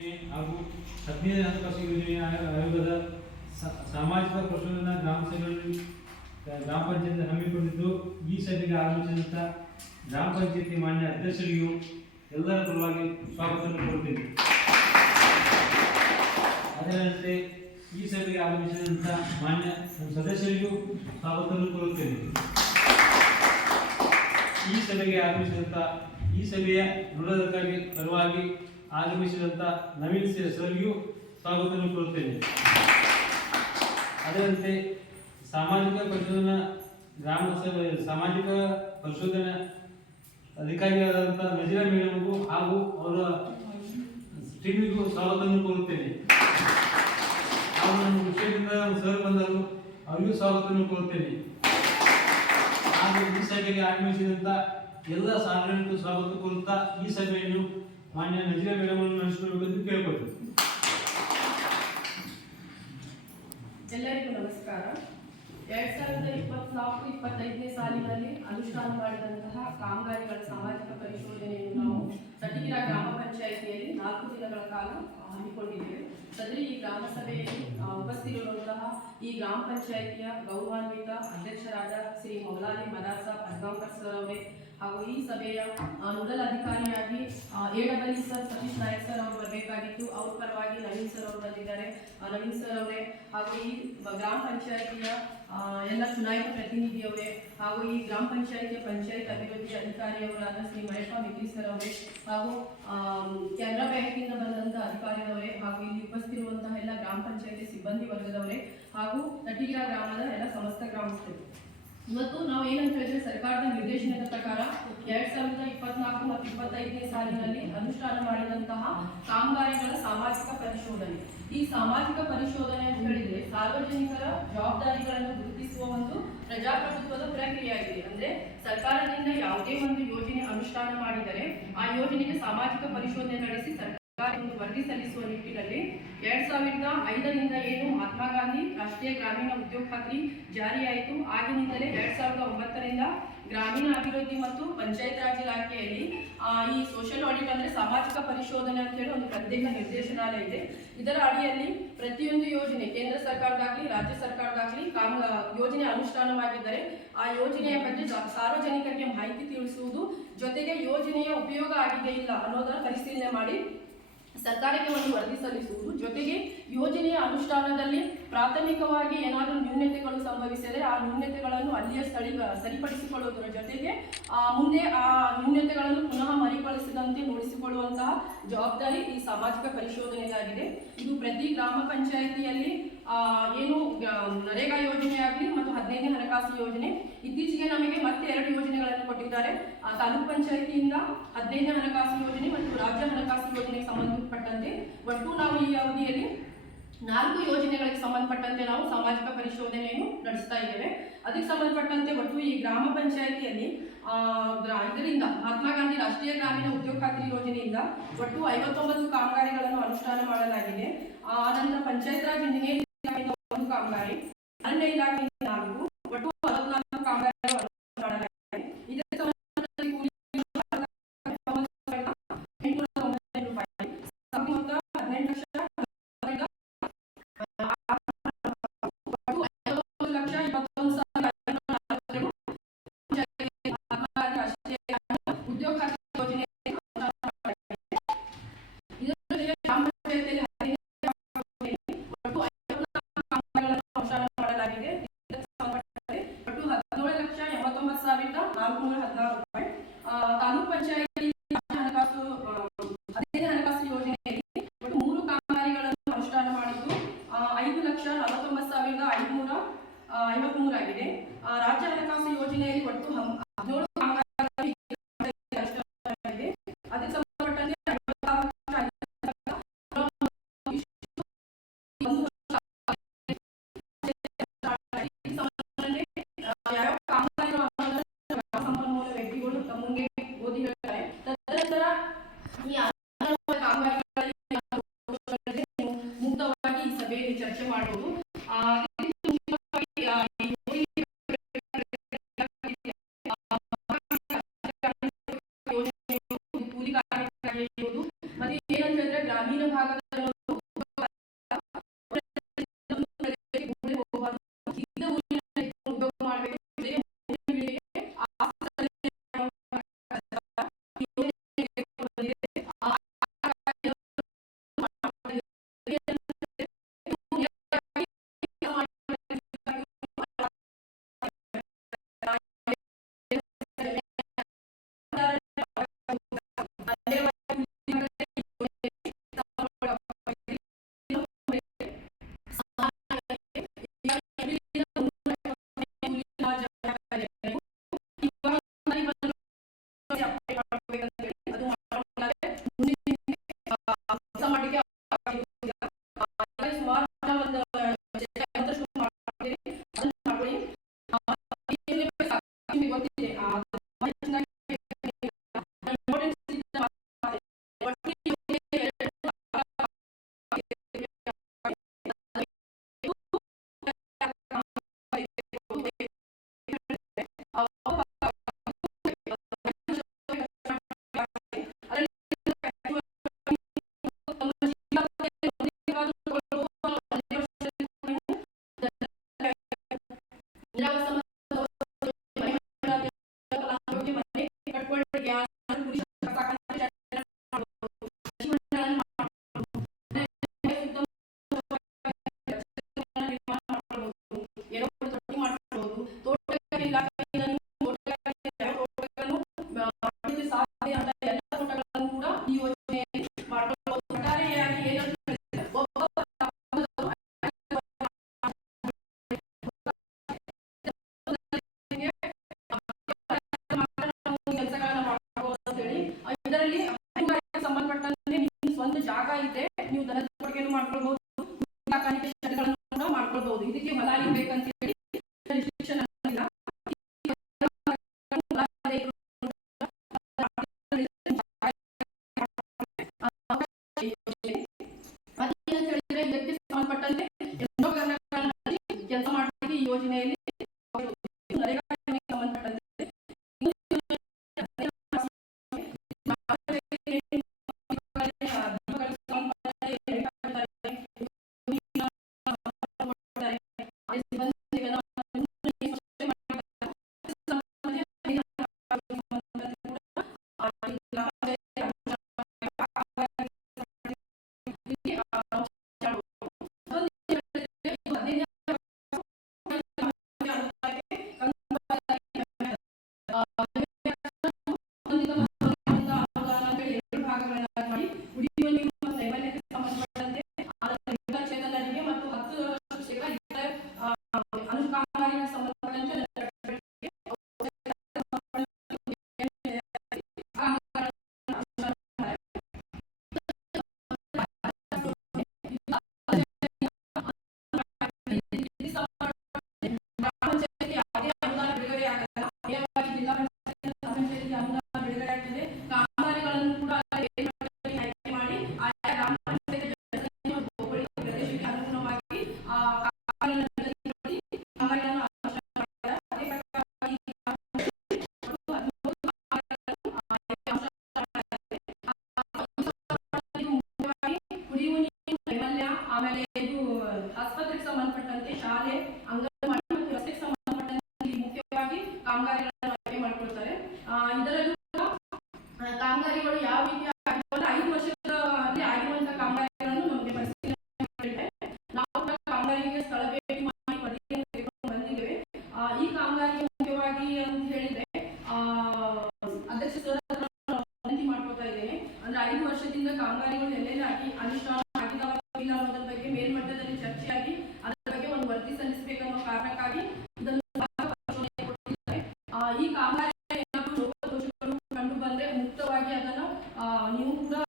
ಹಾಗೂ ಹದಿನೈದು ಹಣಕಾಸು ಯೋಜನೆಯ ಆಯೋಗದ ಸಾಮಾಜಿಕ ಪ್ರಶ್ನೆಗಳನ್ನು ಗ್ರಾಮ ಸಭೆಯಲ್ಲಿ ಗ್ರಾಮ ಪಂಚಾಯತ್ ಹಮ್ಮಿಕೊಂಡಿದ್ದು, ಈ ಸಭೆಗೆ ಆಗಮಿಸಿದಂಥ ಗ್ರಾಮ ಪಂಚಾಯತಿ ಮಾನ್ಯ ಅಧ್ಯಕ್ಷರಿಗೂ ಎಲ್ಲರ ಪರವಾಗಿ ಸ್ವಾಗತವನ್ನು ಕೋರುತ್ತೇನೆ. ಅದರಂತೆ ಈ ಸಭೆಗೆ ಆಗಮಿಸಿದಂಥ ಮಾನ್ಯ ಸದಸ್ಯರಿಗೂ ಸ್ವಾಗತವನ್ನು ಕೋರುತ್ತೇನೆ. ಈ ಸಭೆಗೆ ಆಗಮಿಸಿದಂಥ ಈ ಸಭೆಯ ನೋಡೋದಕ್ಕಾಗಿ ಪರವಾಗಿ ಆಗಮಿಸಿದಂಥ ನವೀನ್ ಸಿ ಸರ್ಗೂ ಸ್ವಾಗತವನ್ನು ಕೋರುತ್ತೇನೆ. ಅದರಂತೆ ಸಾಮಾಜಿಕ ಪರಿಶೋಧನಾ ಗ್ರಾಮ ಸಾಮಾಜಿಕ ಪರಿಶೋಧನಾ ಅಧಿಕಾರಿಯಾದಂಥ ನಜೀರಾ ಮೇಡಮ್ಗೂ ಹಾಗೂ ಅವರ ಟೀಮಿಗೂ ಸ್ವಾಗತವನ್ನು ಕೋರುತ್ತೇನೆ. ನಮ್ಮ ವಿಷಯದಿಂದ ಸರ್ ಬಂದರು ಅವರಿಗೂ ಸ್ವಾಗತವನ್ನು ಕೋರುತ್ತೇನೆ. ಹಾಗೂ ಈ ಸಭೆಗೆ ಆಗಮಿಸಿದಂತ ಎಲ್ಲ ಸಾರ್ವಜನಿಕ ಸ್ವಾಗತಕ್ಕೂ ಕೋರುತ್ತಾ ಈ ಸಭೆಯನ್ನು ಮಾನ್ಯ ನಜೀರ ಮೇಡಮ್ ಅನ್ನು ನಡೆಸಿಕೊಳ್ಳಬೇಕೆಂದು ಕೇಳಿಕೊಳ್ತೇನೆ. ಎಲ್ಲರಿಗೂ ನಮಸ್ಕಾರ. ಎರಡ್ ಸಾವಿರದ ಇಪ್ಪತ್ನಾಲ್ಕು, ಇಪ್ಪತ್ತೈದನೇ ಸಾಲಿನಲ್ಲಿ ಅನುಷ್ಠಾನ ಮಾಡಿದಂತಹ ಕಾಮಗಾರಿಗಳ ಸಾಮಾಜಿಕ ಪರಿಶೋಧನೆಯನ್ನು ನಾವು ತಟಗಿರ ಗ್ರಾಮ ಪಂಚಾಯಿತಿಯಲ್ಲಿ ನಾಲ್ಕು ದಿನಗಳ ಕಾಲ ಹಮ್ಮಿಕೊಂಡಿದ್ದೇವೆ. ಸದರಿ ಈ ಗ್ರಾಮ ಸಭೆಯಲ್ಲಿ ಉಪಸ್ಥಿತಿರುವಂತಹ ಈ ಗ್ರಾಮ ಪಂಚಾಯಿತಿಯ ಗೌರವಾನ್ವಿತ ಅಧ್ಯಕ್ಷರಾದ ಶ್ರೀ ಮೌಲಾಲಿ ಮದಾಸ ಪದ್ಮಾಂಕರ್ ಸರ್ ಹಾಗೂ ಈ ಸಭೆಯ ನೋಡಲ್ ಅಧಿಕಾರಿಯಾಗಿ double sir Satish Nayak sir ಅವರು ಬರಬೇಕಾಗಿತ್ತು. ಅವ್ರ ಪರವಾಗಿ ನವೀನ್ ಸರ್ ಅವರು ಬಂದಿದ್ದಾರೆ. ನವೀನ್ ಸರ್ ಅವರೇ ಹಾಗೂ ಈ ಗ್ರಾಮ ಪಂಚಾಯತಿಯ ಎಲ್ಲ ಚುನಾಯಿತ ಪ್ರತಿನಿಧಿಯವರೇ ಹಾಗೂ ಈ ಗ್ರಾಮ ಪಂಚಾಯಿತಿಯ ಪಂಚಾಯತ್ ಅಭಿವೃದ್ಧಿ ಅಧಿಕಾರಿಯವರಾದ ಶ್ರೀ ಮಹೇಶ ಮಿತ್ರಿ ಸರ್ ಅವರೇ ಹಾಗೂ ಕೆನರಾ ಬ್ಯಾಂಕಿಂದ ಬಂದಂತಹ ಅಧಿಕಾರಿಯವರೇ ಹಾಗೂ ಇಲ್ಲಿ ಉಪಸ್ಥಿತಿರುವಂತಹ ಎಲ್ಲ ಗ್ರಾಮ ಪಂಚಾಯತಿ ಸಿಬ್ಬಂದಿ ವರ್ಗದವರೇ ಹಾಗೂ ನಟಿಗಾ ಗ್ರಾಮದ ಎಲ್ಲ ಸಮಸ್ತ ಗ್ರಾಮಸ್ಥರು. ಇವತ್ತು ನಾವು ಏನಂತ ಹೇಳಿದ್ರೆ ಸರ್ಕಾರದ ನಿರ್ದೇಶನದ ಪ್ರಕಾರ ಎರಡ್ ಸಾವಿರದ ಇಪ್ಪತ್ನಾಲ್ಕು ಮತ್ತು ಇಪ್ಪತ್ತೈದನೇ ಸಾಲಿನಲ್ಲಿ ಅನುಷ್ಠಾನ ಮಾಡಿದಂತಹ ಕಾಮಗಾರಿಗಳ ಸಾಮಾಜಿಕ ಪರಿಶೋಧನೆ. ಈ ಸಾಮಾಜಿಕ ಪರಿಶೋಧನೆ ಅಂತ ಹೇಳಿದ್ರೆ ಸಾರ್ವಜನಿಕರ ಜವಾಬ್ದಾರಿಗಳನ್ನು ಗುರುತಿಸುವ ಒಂದು ಪ್ರಜಾಪ್ರಭುತ್ವದ ಪ್ರಕ್ರಿಯೆಯಾಗಿದೆ. ಅಂದ್ರೆ ಸರ್ಕಾರದಿಂದ ಯಾವುದೇ ಒಂದು ಯೋಜನೆ ಅನುಷ್ಠಾನ ಮಾಡಿದರೆ ಆ ಯೋಜನೆಗೆ ಸಾಮಾಜಿಕ ಪರಿಶೋಧನೆ ನಡೆಸಿ ಸರ್ಕಾರ ವರದಿ ಸಲ್ಲಿಸುವ ನಿಟ್ಟಿನಲ್ಲಿ ಎರಡ್ ಸಾವಿರದ ಐದರಿಂದ ಏನು ಮಹಾತ್ಮ ಗಾಂಧಿ ರಾಷ್ಟ್ರೀಯ ಗ್ರಾಮೀಣ ಉದ್ಯೋಗ ಖಾತ್ರಿ ಜಾರಿಯಾಯಿತು. ಆಗಿನಿಂದಲೇ ಎರಡ್ ಸಾವಿರದ ಒಂಬತ್ತರಿಂದ ಗ್ರಾಮೀಣ ಅಭಿವೃದ್ಧಿ ಮತ್ತು ಪಂಚಾಯತ್ ರಾಜ್ ಇಲಾಖೆಯಲ್ಲಿ ಈ ಸೋಷಿಯಲ್ ಆಡಿಟ್ ಅಂದ್ರೆ ಸಾಮಾಜಿಕ ಪರಿಶೋಧನೆ ಅಂತ ಹೇಳಿ ಒಂದು ಪ್ರತ್ಯೇಕ ನಿರ್ದೇಶನಾಲಯ ಇದೆ. ಇದರ ಅಡಿಯಲ್ಲಿ ಪ್ರತಿಯೊಂದು ಯೋಜನೆ ಕೇಂದ್ರ ಸರ್ಕಾರದಾಗ್ಲಿ, ರಾಜ್ಯ ಸರ್ಕಾರದಾಗ್ಲಿ ಯೋಜನೆ ಅನುಷ್ಠಾನವಾಗಿದ್ದರೆ ಆ ಯೋಜನೆಯ ಬಗ್ಗೆ ಸಾರ್ವಜನಿಕರಿಗೆ ಮಾಹಿತಿ ತಿಳಿಸುವುದು ಜೊತೆಗೆ ಯೋಜನೆಯ ಉಪಯೋಗ ಆಗಿದೆ ಇಲ್ಲ ಅನ್ನೋದನ್ನ ಪರಿಶೀಲನೆ ಮಾಡಿ. ಸರ್ಕಾರಕ್ಕೆ ಒಂದು ವರದಿ ಸಲ್ಲಿಸುವುದು. ಜೊತೆಗೆ ಯೋಜನೆಯ ಅನುಷ್ಠಾನದಲ್ಲಿ ಪ್ರಾಥಮಿಕವಾಗಿ ಏನಾದರೂ ನ್ಯೂನತೆಗಳು ಸಂಭವಿಸಿದರೆ ಆ ನ್ಯೂನತೆಗಳನ್ನು ಅಲ್ಲಿಯ ಸ್ಥಳಿ, ಸರಿಪಡಿಸಿಕೊಳ್ಳುವುದರ ಜೊತೆಗೆ ಮುಂದೆ ಆ ನ್ಯೂನತೆಗಳನ್ನು ಪುನಃ ಮರಿಪಳಿಸದಂತೆ ನೋಡಿಸಿಕೊಳ್ಳುವಂತಹ ಜವಾಬ್ದಾರಿ ಈ ಸಾಮಾಜಿಕ ಪರಿಶೋಧನೆಯಾಗಿದೆ ಇದು ಪ್ರತಿ ಗ್ರಾಮ ಪಂಚಾಯಿತಿಯಲ್ಲಿ ಏನು ನರೇಗಾ ಯೋಜನೆ ಆಗಲಿ ಮತ್ತು ಹದಿನೈದನೇ ಹಣಕಾಸು ಯೋಜನೆ, ಇತ್ತೀಚೆಗೆ ನಮಗೆ ಮತ್ತೆ ಎರಡು ಯೋಜನೆಗಳನ್ನು ಕೊಟ್ಟಿದ್ದಾರೆ. ತಾಲೂಕ್ ಪಂಚಾಯಿತಿಯಿಂದ ಹದಿನೈದನೇ ಹಣಕಾಸು ಯೋಜನೆ ಮತ್ತು ರಾಜ್ಯ ಹಣಕಾಸು ಯೋಜನೆಗೆ ಸಂಬಂಧಪಟ್ಟಂತೆ ಒಟ್ಟು ನಾವು ಈ ಅವಧಿಯಲ್ಲಿ ನಾಲ್ಕು ಯೋಜನೆಗಳಿಗೆ ಸಂಬಂಧಪಟ್ಟಂತೆ ನಾವು ಸಾಮಾಜಿಕ ಪರಿಶೋಧನೆಯನ್ನು ನಡೆಸ್ತಾ ಇದ್ದೇವೆ. ಅದಕ್ಕೆ ಸಂಬಂಧಪಟ್ಟಂತೆ ಒಟ್ಟು ಈ ಗ್ರಾಮ ಪಂಚಾಯಿತಿಯಲ್ಲಿ ಇದರಿಂದ ಮಹಾತ್ಮ ಗಾಂಧಿ ರಾಷ್ಟ್ರೀಯ ಗ್ರಾಮೀಣ ಉದ್ಯೋಗ ಖಾತ್ರಿ ಯೋಜನೆಯಿಂದ ಒಟ್ಟು ಐವತ್ತೊಂಬತ್ತು ಕಾಮಗಾರಿಗಳನ್ನು ಅನುಷ್ಠಾನ ಮಾಡಲಾಗಿದೆ. ಆ ನಂತರ ಪಂಚಾಯತ್ ರಾಜ್ ಇಂಜಿನಿಯರಿಂಗ್ ಕಾಮಗಾರಿ ಅರಣ್ಯ ಇಲಾಖೆಯಿಂದ ನಾಲ್ಕು ಒಟ್ಟು ಅರವತ್ನಾಲ್ಕು ಕಾಮಗಾರಿಗಳು ಅನುಷ್ಠಾನ ಮಾಡಲಾಗಿದೆ ಇದಕ್ಕೆ ಸಂಬಂಧಪಟ್ಟಂತೆ ಕೂಲಿ ಎಂಟುನೂರ ತೊಂಬತ್ತೆರಡು ರೂಪಾಯಿ ಸಬ್ ಮೊತ್ತ ಹದಿನೆಂಟು ಲಕ್ಷ ಒಟ್ಟು ಐವತ್ತೊಂದು ಲಕ್ಷ ಇಪ್ಪತ್ತೊಂದು ಸಾವಿರದ ಐನೂರ ನಲವತ್ತೆರಡು ಮಹಾತ್ಮ ಗಾಂಧಿ ರಾಷ್ಟ್ರೀಯ ಗ್ರಾಮೀಣ ಉದ್ಯೋಗ ಖಾತ್ರಿ ಯೋಜನೆ ಅನುಷ್ಠಾನ ಮಾಡಲಾಗಿದೆ. ಇದರ ಜೊತೆಗೆ ಗ್ರಾಮ ಪಂಚಾಯತಿಯಲ್ಲಿ ಹದಿನೈದು ಒಟ್ಟು ಐವತ್ನಾಲ್ಕು ಕಾಮಗಾರಿಗಳನ್ನು ಅನುಷ್ಠಾನ ಮಾಡಲಾಗಿದೆ ಇದಕ್ಕೆ ಸಂಬಂಧಪಟ್ಟಂತೆ ಒಟ್ಟು ಹದಿನೇಳು ಲಕ್ಷ ಎಂಬತ್ತೊಂಬತ್ತು ಸಾವಿರದ ನಾಲ್ಕುನೂರ ಹದಿನಾರು ರೂಪಾಯಿ ಆ, ತಾಲೂಕ್ ಪಂಚಾಯತಿ ರಾಜ್ಯ ಹಣಕಾಸು ಆ, ಹದಿನೈದು ಹಣಕಾಸು ಯೋಜನೆಯಲ್ಲಿ ಒಟ್ಟು ಮೂರು ಕಾಮಗಾರಿಗಳನ್ನು ಅನುಷ್ಠಾನ ಮಾಡಿದ್ದು ಆ, ಐದು ಲಕ್ಷ ನಲವತ್ತೊಂಬತ್ತು ಸಾವಿರದ ಐದುನೂರ ಆ, ಐವತ್ಮೂರಾಗಿದೆ ಆ, ರಾಜ್ಯ ಹಣಕಾಸು ಯೋಜನೆಯಲ್ಲಿ ಒಟ್ಟು ಈ ಕಾಮಗಾರಿ ಏನಾದರೂ ಲೋಪದೋಷಗಳು ಕಂಡು ಬಂದ್ರೆ ಮುಕ್ತವಾಗಿ ಅದನ್ನು ನೀವು ಕೂಡ